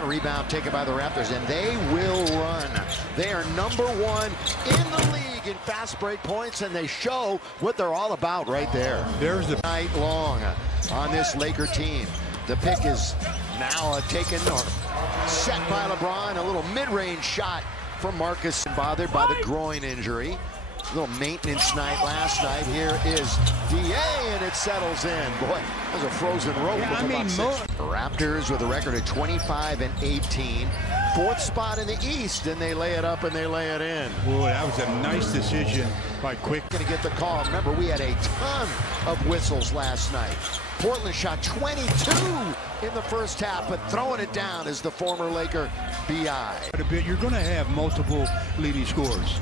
That rebound taken by the Raptors, and they will run. They are #1 in the league in fast break points, and they show what they're all about right there. There's the night long on this Laker team. The pick is now taken or set by LeBron. A little mid-range shot from Marcus, bothered by the groin injury. A little maintenance night last night. Here is DA, and it settles in. Boy, that was a frozen rope. Yeah, The Raptors with a record of 25-18. Fourth spot in the East, and they lay it up and they lay it in. Boy, that was a nice decision by Quick. Going to get the call. Remember, we had a ton of whistles last night. Portland shot 22 in the first half, but throwing it down is the former Laker B.I. You're going to have multiple leading scorers.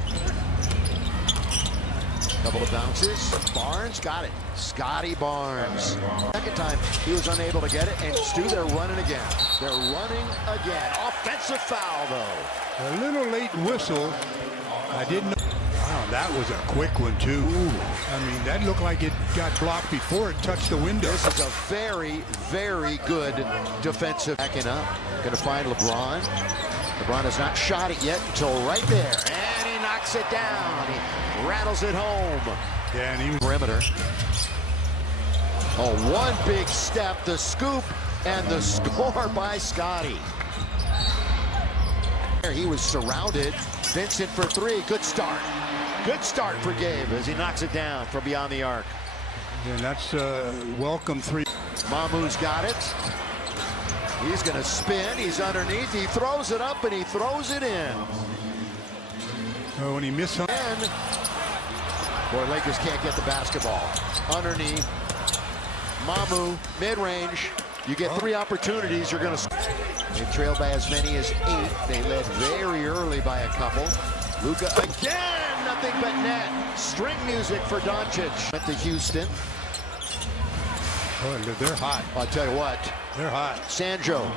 Couple of bounces. Barnes got it. Scotty Barnes. Second time he was unable to get it, and Stu, they're running again. They're running again. Offensive foul, though. A little late whistle. I didn't know. Wow, that was a quick one, too. Ooh. I mean, that looked like it got blocked before it touched the window. This is a very, very good defensive backing up. Going to find LeBron. LeBron has not shot it yet until right there. And he knocks it down. He rattles it home. Yeah, and he was perimeter. Oh, one big step, the scoop, and the score by Scotty. He was surrounded. Vincent for three. Good start. Good start for Gabe as he knocks it down from beyond the arc. And that's a welcome three. Mamu's got it. He's going to spin. He's underneath. He throws it up and he throws it in. Oh, when he missed him. And boy, Lakers can't get the basketball. Underneath. Mamu, mid-range. You get 3 opportunities, you're going to. They trailed by as many as 8. They led very early by a couple. Luka again, nothing but net. String music for Doncic. Went to Houston. Oh, they're hot. I'll tell you what. They're hot. Sanjo.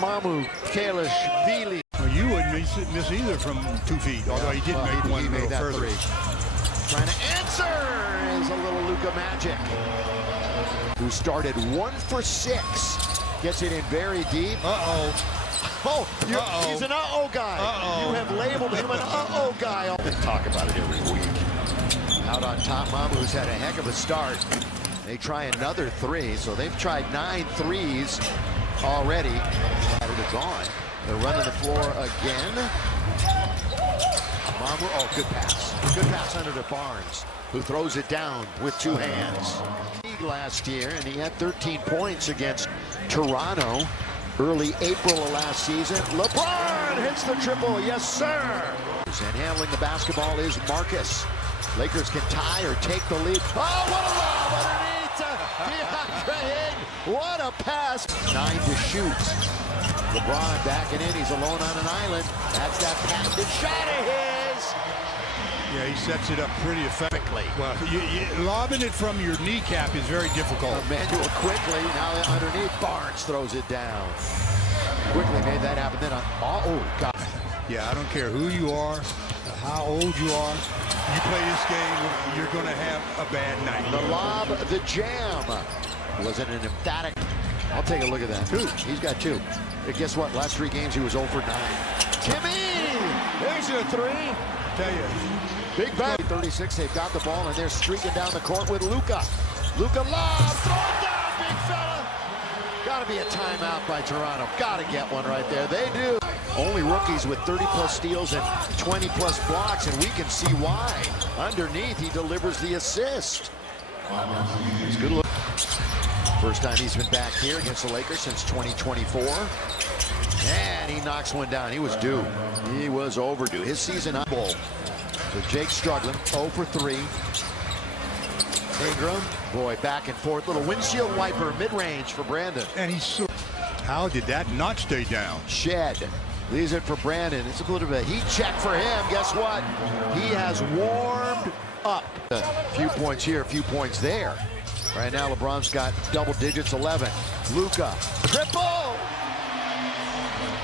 Mamu, Kalish, Vili. Well, you wouldn't miss either from 2 feet, although he did make one he made that further. 3. Trying to answer is a little Luka magic. Who started 1 for 6. Gets it in very deep. Oh, he's an uh-oh guy. You have labeled him an uh-oh guy. I'll talk about it every week. Out on top, Mamu's had a heck of a start. They try another 3, so they've tried 9 threes already. It's on. They're running the floor again. Mamu, oh, good pass. Good pass under to Barnes, who throws it down with 2 hands. Last year, and he had 13 points against Toronto early April of last season. LeBron hits the triple, yes sir. And handling the basketball is Marcus. Lakers can tie or take the lead. Oh, what a lob underneath DeAndre Ayton. What a pass. 9 to shoot. LeBron backing in, he's alone on an island. That's that patented shot of his. Yeah, he sets it up pretty effectively. Well, lobbing it from your kneecap is very difficult. Emmanuel quickly, now underneath, Barnes throws it down. Quickly made that happen. Then oh, God. Yeah, I don't care who you are, how old you are. You play this game, you're going to have a bad night. The lob, the jam. Wasn't an emphatic. I'll take a look at that. 2. He's got 2. But guess what? Last 3 games, he was 0 for 9. Timmy! There's your 3. Tell you. Big bang. 36, they've got the ball, and they're streaking down the court with Luka. Luka lob, throw it down, big fella. Got to be a timeout by Toronto. Got to get one right there. They do. Only rookies with 30-plus steals and 20-plus blocks, and we can see why. Underneath, he delivers the assist. It's good look. First time he's been back here against the Lakers since 2024. And he knocks one down. He was due. He was overdue. His season on bowl. So Jake struggling, 0 for 3. Ingram, boy, back and forth. Little windshield wiper, mid-range for Brandon. And he's how did that not stay down? Shed leaves it for Brandon. It's a little bit of a heat check for him. Guess what? He has warmed up. A few points here, a few points there. Right now, LeBron's got double digits, 11. Luka, triple!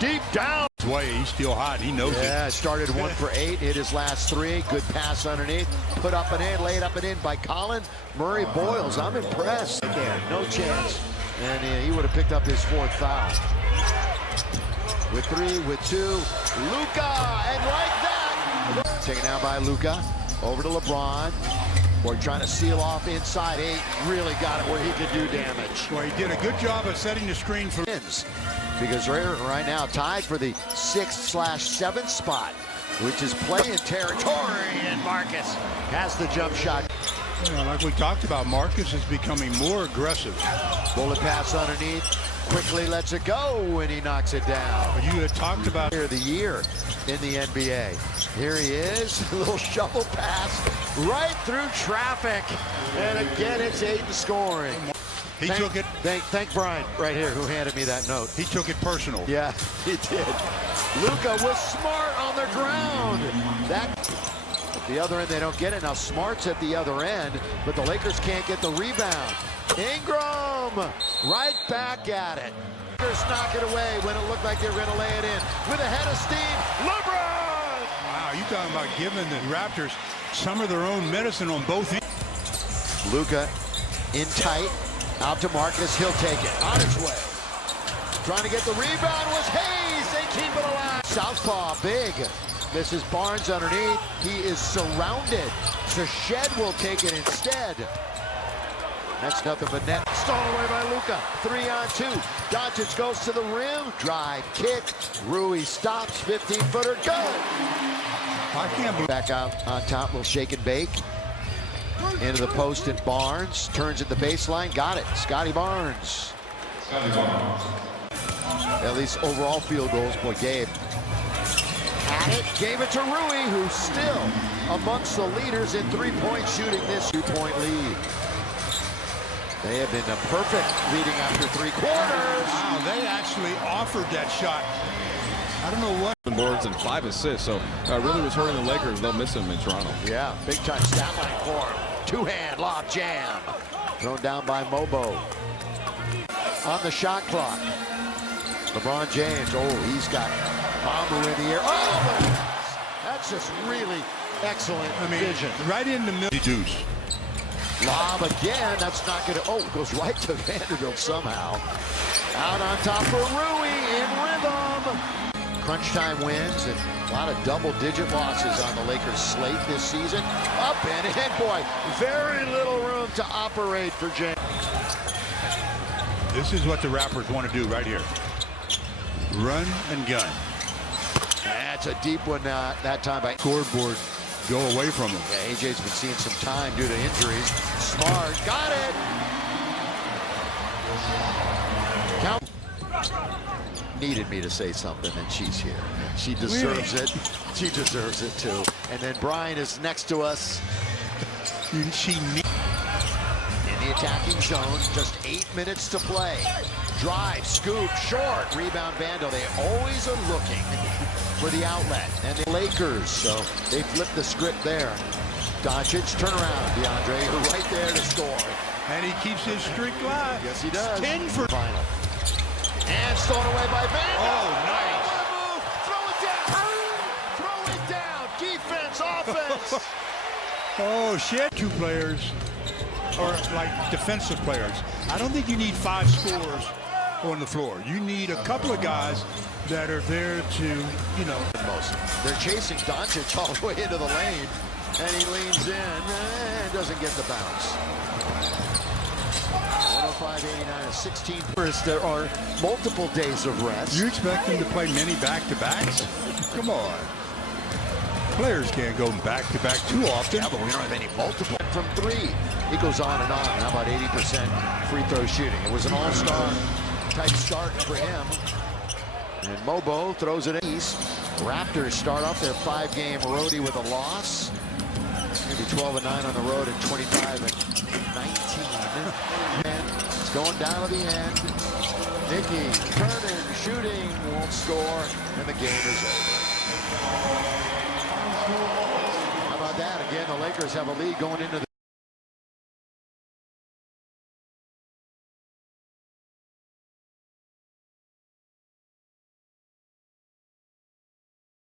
Deep down. Way, he's still hot. He knows it. Yeah, started 1 for 8, hit his last 3. Good pass underneath. Put up and in, laid up and in by Colin Murray Boyles. I'm impressed. Again, no chance. And he would have picked up his 4th foul. with 3, with 2. Luka, and like that. Taken down by Luka. Over to LeBron. Boy, trying to seal off inside 8. Really got it where he could do damage. Well, he did a good job of setting the screen for wins. Because right now tied for the 6th/7th spot, which is playing territory, and Marcus has the jump shot. Yeah, like we talked about, Marcus is becoming more aggressive. Bullet pass underneath, quickly lets it go, and he knocks it down. You had talked about Player of the year in the NBA. Here he is, a little shovel pass right through traffic, and again it's Ayton scoring. He took it. Thank Brian right here who handed me that note. He took it personal. Yeah, he did. Luka was smart on the ground. At the other end, they don't get it. Now Smart's at the other end, but the Lakers can't get the rebound. Ingram right back at it. Lakers knock it away when it looked like they were going to lay it in. With a head of steam, LeBron! Wow, you talking about giving the Raptors some of their own medicine on both ends. Luka in tight, out to Marcus. He'll take it on his way. Trying to get the rebound was Hayes. They keep it alive. Southpaw, big. Misses Barnes underneath. He is surrounded. So Shed will take it instead. That's nothing but net. Stolen away by Luka. 3-on-2. Doncic goes to the rim. Drive, kick. Rui stops. 15-footer. Good. I can't believe. Back out on top. Little shake and bake. Into the post, and Barnes turns at the baseline. Got it. Scotty Barnes. At least overall field goals. Boy, Gabe had it. Gave it to Rui, who's still amongst the leaders in three-point shooting this 2-point lead. They have been perfect leading after 3 quarters. Wow, they actually offered that shot. I don't know what. Boards and 5 assists, so really was hurting the Lakers. They'll miss him in Toronto. Yeah, big time stat line for him. 2-hand lob jam. Thrown down by Mobo. On the shot clock. LeBron James, oh, he's got Bamba in the air. Oh, that's just really excellent vision. Right in the middle. Deuce. Lob again, that's not gonna, oh, goes right to Vanderbilt somehow. Out on top for Rui in rhythm. Crunch time wins, and a lot of double-digit losses on the Lakers slate this season. Up and in, boy, very little room to operate for James. This is what the Raptors want to do right here. Run and gun. That's a deep one that time by Scoreboard go away from him. Yeah, AJ's been seeing some time due to injuries. Smart, got it. Count. Needed me to say something, and she's here. She deserves it. She deserves it too. And then Brian is next to us. She needs. In the attacking zone, just 8 minutes to play. Drive, scoop, short, rebound Vando. They always are looking for the outlet. And the Lakers, so they flip the script there. Doncic, turn around, DeAndre, who right there to score. And he keeps his streak alive. Yes, he does. 10 for final. And stolen away by Vando. Oh, nice. Throw it down. Defense, offense. Oh, shit. 2 players, or like defensive players. I don't think you need 5 scorers on the floor. You need a couple of guys that are there to, you know. They're chasing Doncic all the way into the lane, and he leans in and doesn't get the bounce. 105-89, a 16. There are multiple days of rest. You expect them to play many back-to-backs? Come on. Players can't go back-to-back too often. Yeah, but we don't have any multiple. From 3, he goes on and on. How about 80% free throw shooting? It was an all-star type start for him. And Mobo throws it east. Raptors start off their 5-game roadie with a loss. Maybe 12-9 on the road and 25-19. And it's going down to the end. Nicky turning, shooting, won't score, and the game is over. How about that? Again, the Lakers have a lead going into the